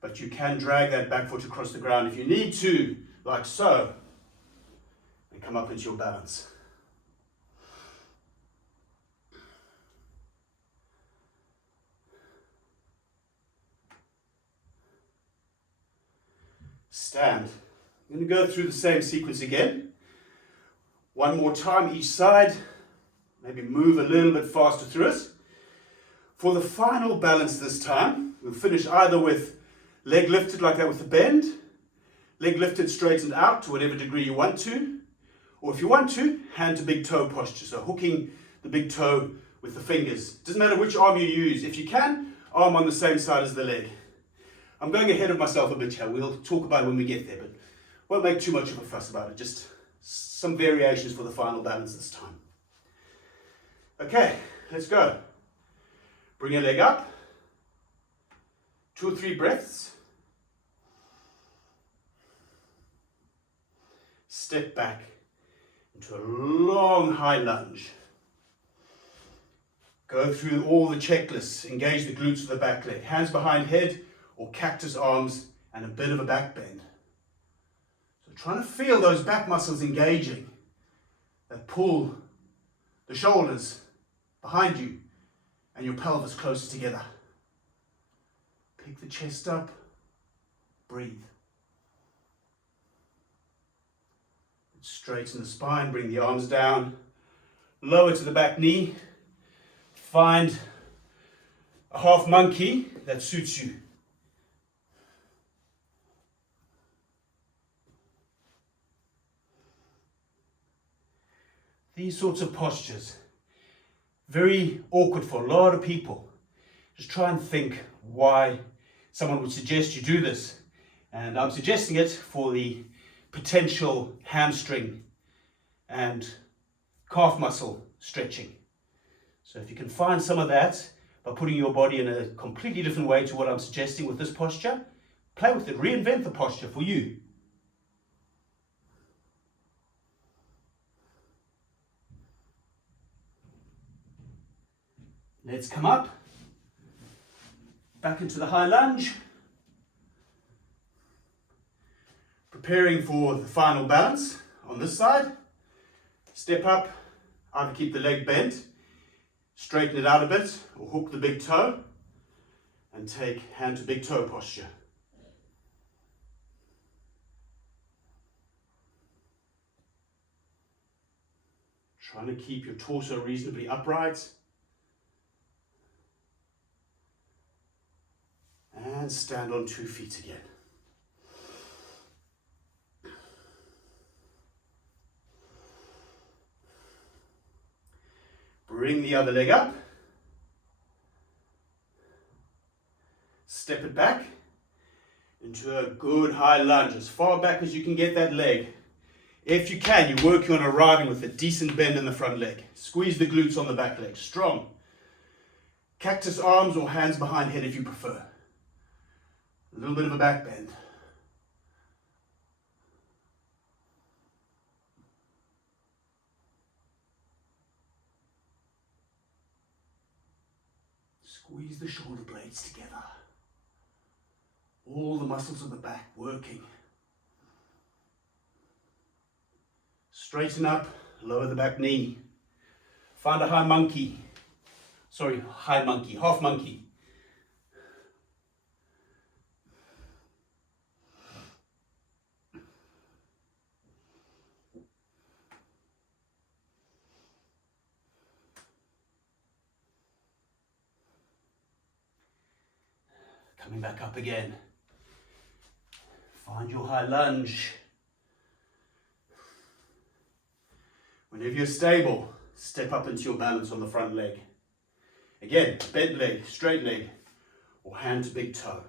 but you can drag that back foot across the ground if you need to, like so, and come up into your balance. Stand. I'm going to go through the same sequence again. One more time each side. Maybe move a little bit faster through it. For the final balance this time, we'll finish either with leg lifted like that with the bend, leg lifted straightened out to whatever degree you want to, or if you want to, hand to big toe posture. So hooking the big toe with the fingers. Doesn't matter which arm you use. If you can, arm on the same side as the leg. I'm going ahead of myself a bit here. We'll talk about it when we get there, but won't make too much of a fuss about it. Just some variations for the final balance this time. Okay, let's go. Bring your leg up. 2 or 3 breaths. Step back into a long high lunge. Go through all the checklists. Engage the glutes of the back leg. Hands behind head or cactus arms and a bit of a back bend. So trying to feel those back muscles engaging that pull the shoulders behind you and your pelvis closer together. Pick the chest up, breathe. Straighten the spine, bring the arms down, lower to the back knee. Find a half monkey that suits you. These sorts of postures, very awkward for a lot of people. Just try and think why someone would suggest you do this. And I'm suggesting it for the potential hamstring and calf muscle stretching. So if you can find some of that by putting your body in a completely different way to what I'm suggesting with this posture, play with it, reinvent the posture for you. Let's come up, back into the high lunge. Preparing for the final balance on this side. Step up, either keep the leg bent, straighten it out a bit, or hook the big toe, and take hand to big toe posture. Trying to keep your torso reasonably upright. And stand on 2 feet again. Bring the other leg up. Step it back into a good high lunge, as far back as you can get that leg. If you can, you're working on arriving with a decent bend in the front leg. Squeeze the glutes on the back leg, strong. Cactus arms or hands behind head if you prefer. A little bit of a back bend. Squeeze the shoulder blades together. All the muscles of the back working. Straighten up, lower the back knee. Find a high monkey. Sorry, high monkey, half monkey. Coming back up again. Find your high lunge. Whenever you're stable, step up into your balance on the front leg. Again, bent leg, straight leg, or hand to big toe.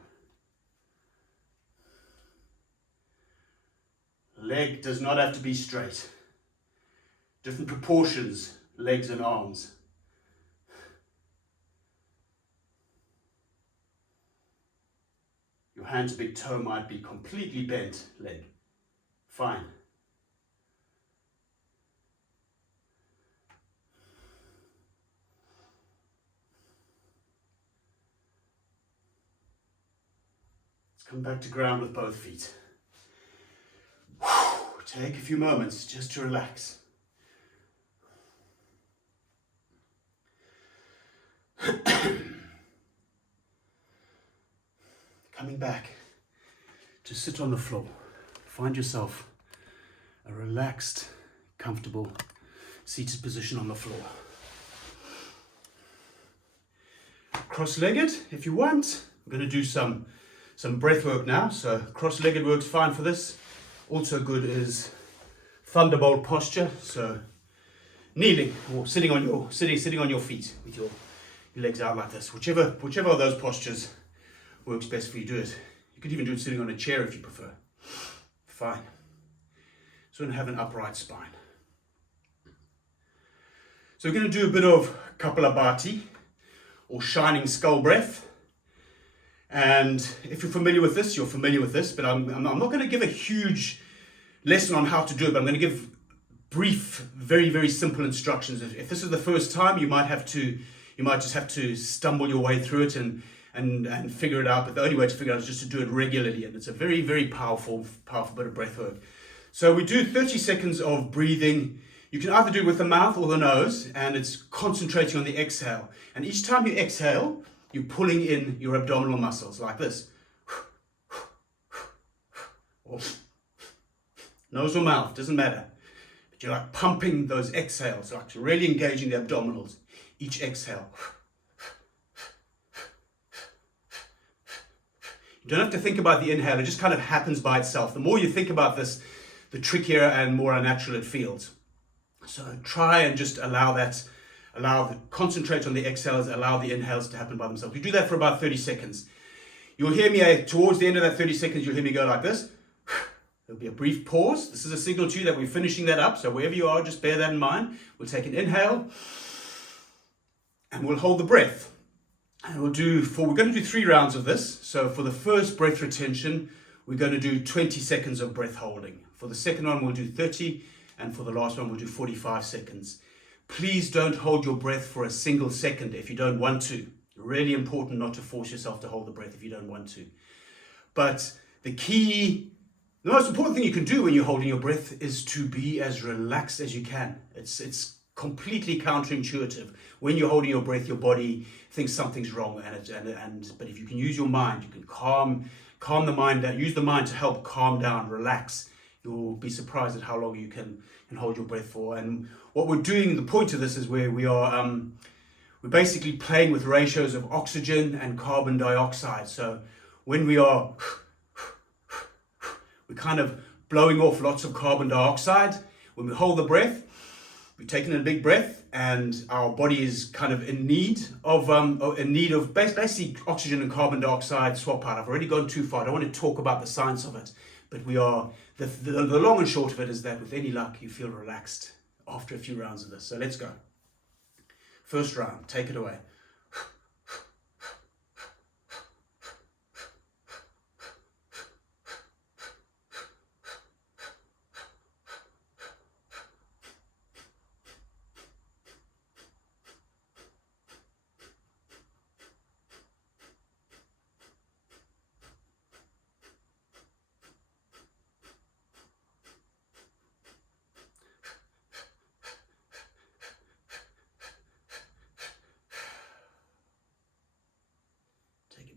Leg does not have to be straight. Different proportions, legs and arms. Your hand to big toe might be completely bent leg. Fine. Let's come back to ground with both feet. Take a few moments just to relax. Coming back to sit on the floor. Find yourself a relaxed, comfortable, seated position on the floor. Cross-legged if you want. I'm going to do some breath work now. So cross-legged works fine for this. Also good is thunderbolt posture. So kneeling or sitting on your feet with your legs out like this. Whichever of those postures works best for you, do it. You could even do it sitting on a chair if you prefer. Fine. So we're going to have an upright spine. So we're going to do a bit of Kapalabhati or shining skull breath. And if you're familiar with this, you're familiar with this, but I'm not going to give a huge lesson on how to do it, but I'm going to give brief, very, very simple instructions. If this is the first time, you might just have to stumble your way through it and figure it out, but the only way to figure it out is just to do it regularly, and it's a very, very powerful bit of breath work. So we do 30 seconds of breathing. You can either do it with the mouth or the nose, and it's concentrating on the exhale. And each time you exhale, you're pulling in your abdominal muscles like this. Or nose or mouth, doesn't matter. But you're like pumping those exhales, like really engaging the abdominals. Each exhale. You don't have to think about the inhale, it just kind of happens by itself. The more you think about this, the trickier and more unnatural it feels. So try and just concentrate on the exhales, allow the inhales to happen by themselves. You do that for about 30 seconds. You'll hear me, towards the end of that 30 seconds, you'll hear me go like this. There'll be a brief pause. This is a signal to you that we're finishing that up. So wherever you are, just bear that in mind. We'll take an inhale and we'll hold the breath. And we're going to do 3 rounds of this. So for the first breath retention, we're going to do 20 seconds of breath holding. For the second one, we'll do 30. And for the last one, we'll do 45 seconds. Please don't hold your breath for a single second if you don't want to. Really important not to force yourself to hold the breath if you don't want to. But the most important thing you can do when you're holding your breath is to be as relaxed as you can. It's completely counterintuitive. When you're holding your breath, your body thinks something's wrong, but if you can use your mind, you can calm the mind down. Use the mind to help calm down, relax. You'll be surprised at how long you can hold your breath for. And what we're doing, the point of this is where we're basically playing with ratios of oxygen and carbon dioxide. So when we're kind of blowing off lots of carbon dioxide. When we hold the breath, we've taken a big breath, and our body is kind of in need of basically oxygen and carbon dioxide swap out. I've already gone too far. I don't want to talk about the science of it, but the long and short of it is that with any luck, you feel relaxed after a few rounds of this. So let's go. First round, take it away.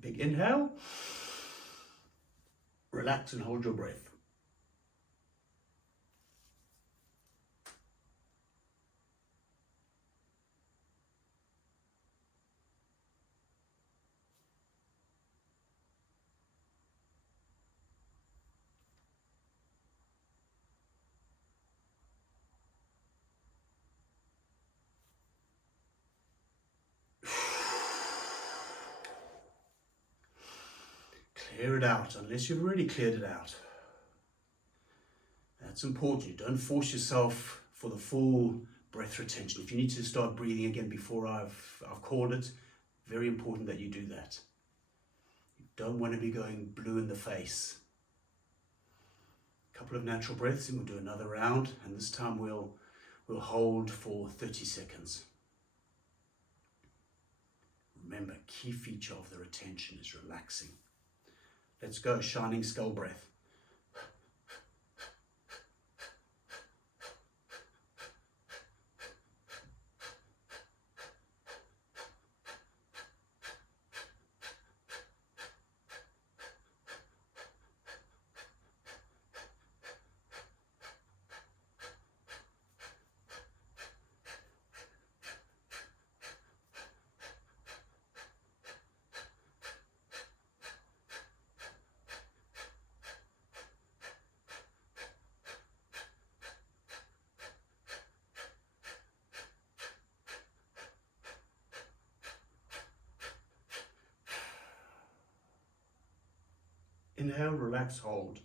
Big inhale, relax and hold your breath. Clear it out, unless you've already cleared it out. That's important. You don't force yourself for the full breath retention. If you need to start breathing again before I've called it, very important that you do that. You don't want to be going blue in the face. A couple of natural breaths and we'll do another round, and this time we'll hold for 30 seconds. Remember, key feature of the retention is relaxing. Let's go, shining skull breath. Inhale, relax, hold.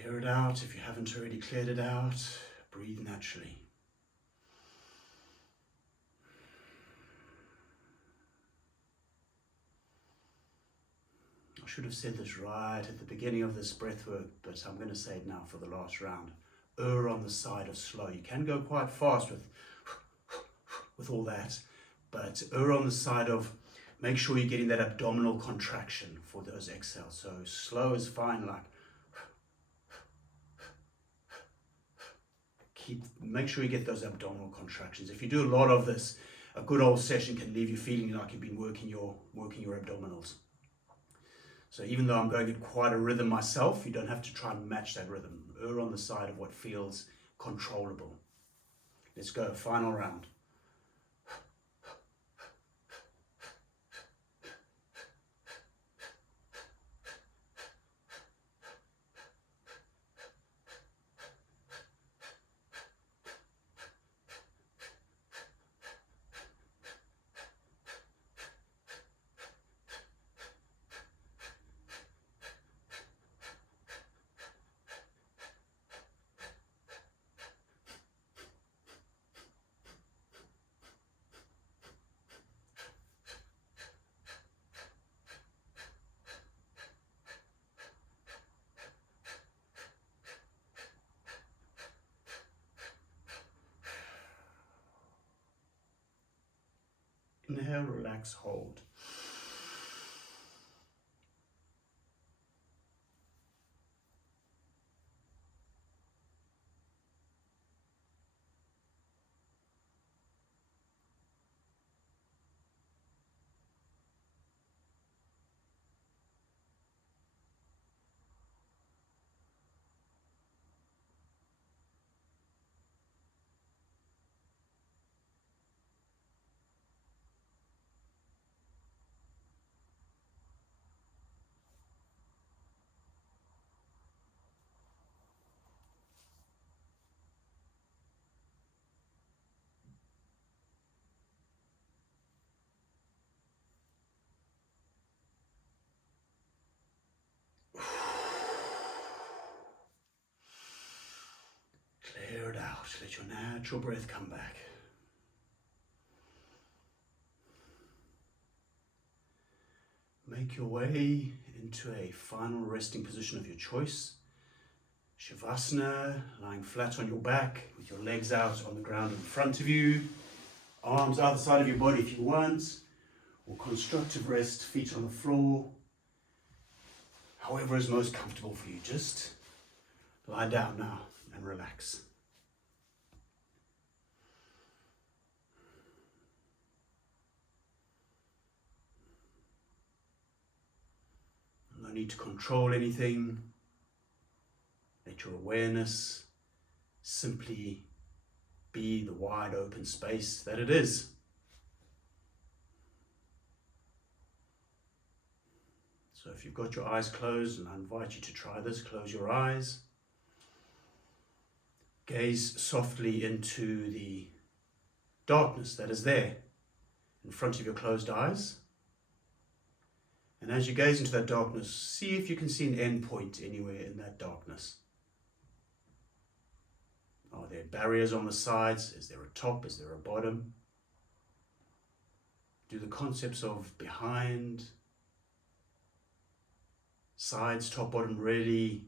Clear it out. If you haven't already cleared it out, breathe naturally. I should have said this right at the beginning of this breath work, but I'm going to say it now for the last round. Err on the side of slow. You can go quite fast with all that, but err on the side of make sure you're getting that abdominal contraction for those exhales. So slow is fine, like make sure you get those abdominal contractions. If you do a lot of this, a good old session can leave you feeling like you've been working your abdominals. So even though I'm going at quite a rhythm myself, you don't have to try and match that rhythm. Err on the side of what feels controllable. Let's go, final round. Inhale, relax, hold. Clear it out. Let your natural breath come back. Make your way into a final resting position of your choice. Shavasana, lying flat on your back with your legs out on the ground in front of you, arms either side of your body if you want, or constructive rest, feet on the floor. However is most comfortable for you. Just lie down now and relax. No need to control anything. Let your awareness simply be the wide open space that it is. So if you've got your eyes closed, and I invite you to try this, close your eyes. Gaze softly into the darkness that is there in front of your closed eyes. And as you gaze into that darkness, see if you can see an end point anywhere in that darkness. Are there barriers on the sides? Is there a top? Is there a bottom? Do the concepts of behind, sides, top, bottom really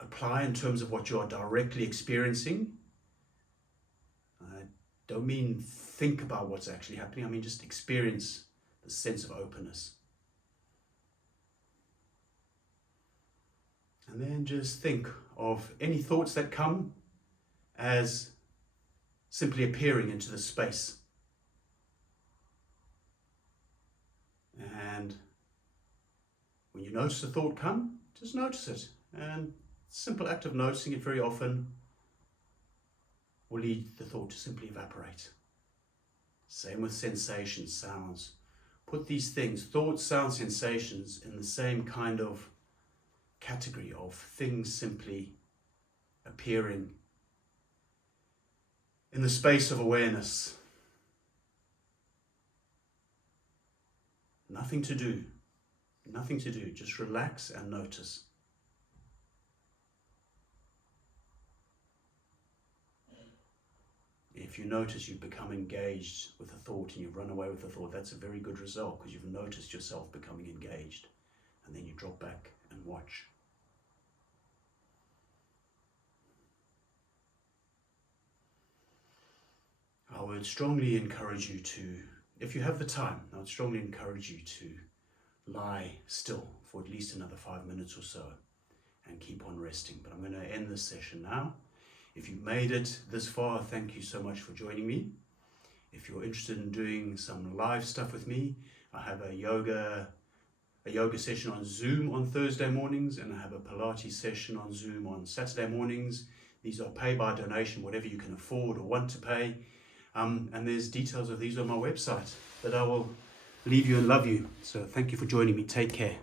apply in terms of what you are directly experiencing? I don't mean think about what's actually happening. I mean just experience the sense of openness. And then just think of any thoughts that come as simply appearing into the space. And when you notice a thought come, just notice it. And simple act of noticing it very often will lead the thought to simply evaporate. Same with sensations, sounds. Put these things, thoughts, sounds, sensations, in the same kind of category of things simply appearing in the space of awareness. Nothing to do, just relax and notice. If you notice you've become engaged with a thought and you've run away with the thought, that's a very good result because you've noticed yourself becoming engaged. And then you drop back and watch. I would strongly encourage you to, if you have the time, I would strongly encourage you to lie still for at least another 5 minutes or so and keep on resting. But I'm going to end this session now. If you've made it this far, thank you so much for joining me. If you're interested in doing some live stuff with me, I have a yoga session on Zoom on Thursday mornings, and I have a Pilates session on Zoom on Saturday mornings. These are pay by donation, whatever you can afford or want to pay. And there's details of these on my website. But I will leave you and love you. So thank you for joining me. Take care.